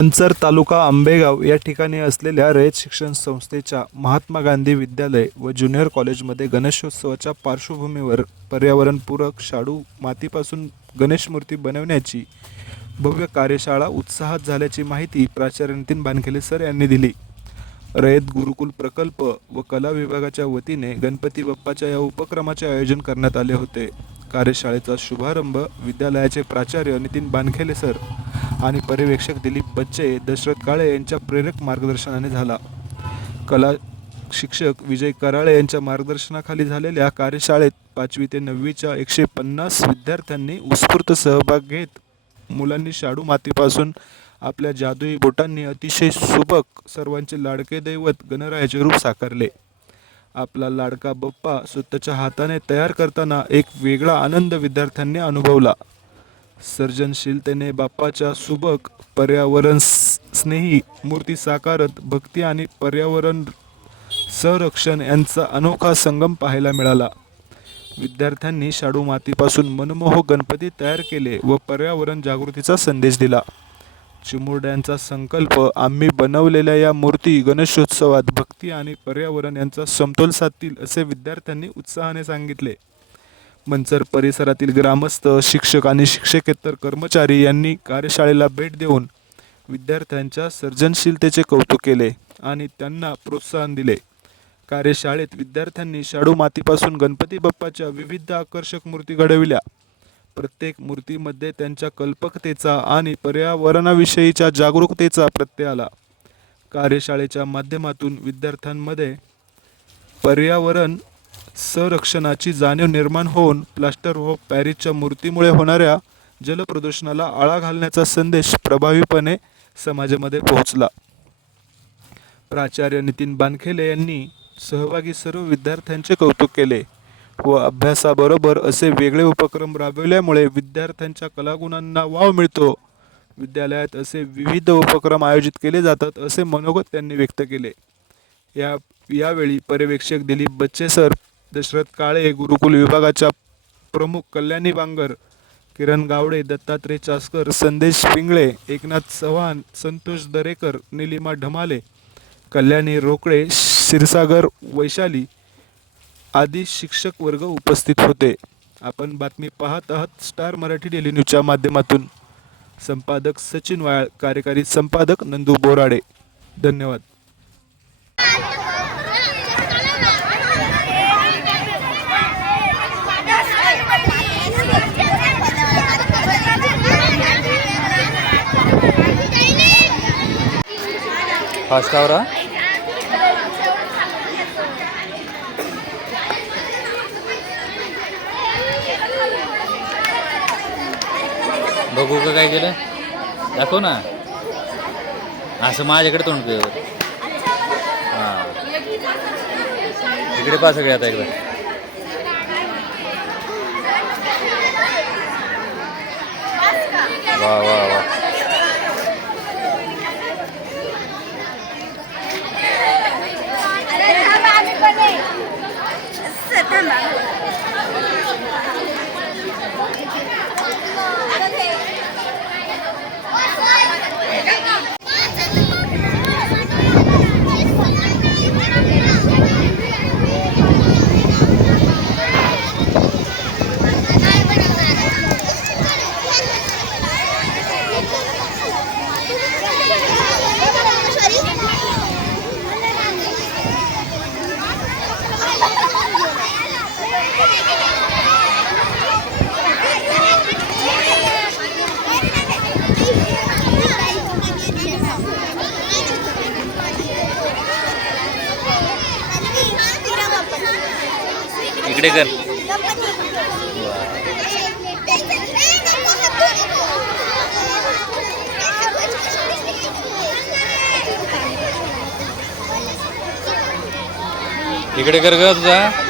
मंचर तालुका आंबेगाव या ठिकाणी असलेल्या रयत शिक्षण संस्थेच्या महात्मा गांधी विद्यालय व ज्युनियर कॉलेजमध्ये गणेशोत्सवाच्या पार्श्वभूमीवर पर्यावरणपूरक शाडू मातीपासून गणेश मूर्ती बनवण्याची भव्य कार्यशाळा उत्साहात झाल्याची माहिती प्राचार्य नितीन बानखेले सर यांनी दिली. रयत गुरुकुल प्रकल्प व कला विभागाच्या वतीने गणपती बाप्पाच्या या उपक्रमाचे आयोजन करण्यात आले होते. कार्यशाळेचा शुभारंभ विद्यालयाचे प्राचार्य नितीन बानखेले सर आणि पर्यवेक्षक दिलीप बच्चे दशरथ काळे यांच्या प्रेरक मार्गदर्शनाने झाला. कला शिक्षक विजय कराळे यांच्या मार्गदर्शनाखाली झालेल्या कार्यशाळेत पाचवी ते नववीच्या एकशे पन्नास विद्यार्थ्यांनी उत्स्फूर्त सहभाग घेत मुलांनी शाडू मातीपासून आपल्या जादुई बोटांनी अतिशय सुबक सर्वांचे लाडके दैवत गणरायाचे रूप साकारले. आपला लाडका बप्पा स्वतःच्या हाताने तयार करताना एक वेगळा आनंद विद्यार्थ्यांनी अनुभवला. सर्जनशीलतेने बाप्पाच्या सुबक पर्यावरण स्नेही मूर्ती साकारत भक्ती आणि पर्यावरण संरक्षण यांचा अनोखा संगम पाहायला मिळाला. विद्यार्थ्यांनी शाडू मातीपासून मनमोहक गणपती तयार केले व पर्यावरण जागृतीचा संदेश दिला. चिमुरड्यांचा संकल्प आम्ही बनवलेल्या या मूर्ती गणेशोत्सवात भक्ती आणि पर्यावरण यांचा समतोल साधतील असे विद्यार्थ्यांनी उत्साहाने सांगितले. मंचर परिसरातील ग्रामस्थ शिक्षक आणि शिक्षकेतर कर्मचारी यांनी कार्यशाळेला भेट देऊन विद्यार्थ्यांच्या सर्जनशीलतेचे कौतुक केले आणि त्यांना प्रोत्साहन दिले. कार्यशाळेत विद्यार्थ्यांनी शाडू मातीपासून गणपती बाप्पाच्या विविध आकर्षक मूर्ती घडविल्या. प्रत्येक मूर्तीमध्ये त्यांच्या कल्पकतेचा आणि पर्यावरणाविषयीच्या जागरूकतेचा प्रत्यय आला. कार्यशाळेच्या माध्यमातून विद्यार्थ्यांमध्ये पर्यावरण संरक्षणाची जाणीव निर्माण होऊन प्लास्टर ऑफ पॅरिसच्या मूर्तीमुळे होणाऱ्या जलप्रदूषणाला आळा घालण्याचा संदेश प्रभावीपणे समाजामध्ये पोहोचला. प्राचार्य नितीन बानखेले यांनी सहभागी सर्व विद्यार्थ्यांचे कौतुक केले व अभ्यासाबरोबर असे वेगळे उपक्रम राबविल्यामुळे विद्यार्थ्यांच्या कलागुणांना वाव मिळतो. विद्यालयात असे विविध उपक्रम आयोजित केले जातात असे मनोगत त्यांनी व्यक्त केले. या यावेळी पर्यवेक्षक दिलीप बच्चे सर दशरथ काळे गुरुकुल विभागाच्या प्रमुख कल्याणी बांगर किरण गावडे दत्तात्रय चासकर संदेश पिंगळे एकनाथ चव्हाण संतोष दरेकर निलिमा ढमाले कल्याणी रोकडे क्षीरसागर वैशाली आदी शिक्षक वर्ग उपस्थित होते. आपण बातमी पाहत आहात स्टार मराठी डेली न्यूजच्या माध्यमातून. संपादक सचिन वाळ कार्यकारी संपादक नंदू बोराडे. धन्यवाद. फास्ट आवरा बघू का काय केलं? दाखव ना. असं माझ्याकडे तोंड कर हां. इकडे पा सगळे आता एकदा. वा वा वा. इकडे कर. इकडे कर ग तुझा.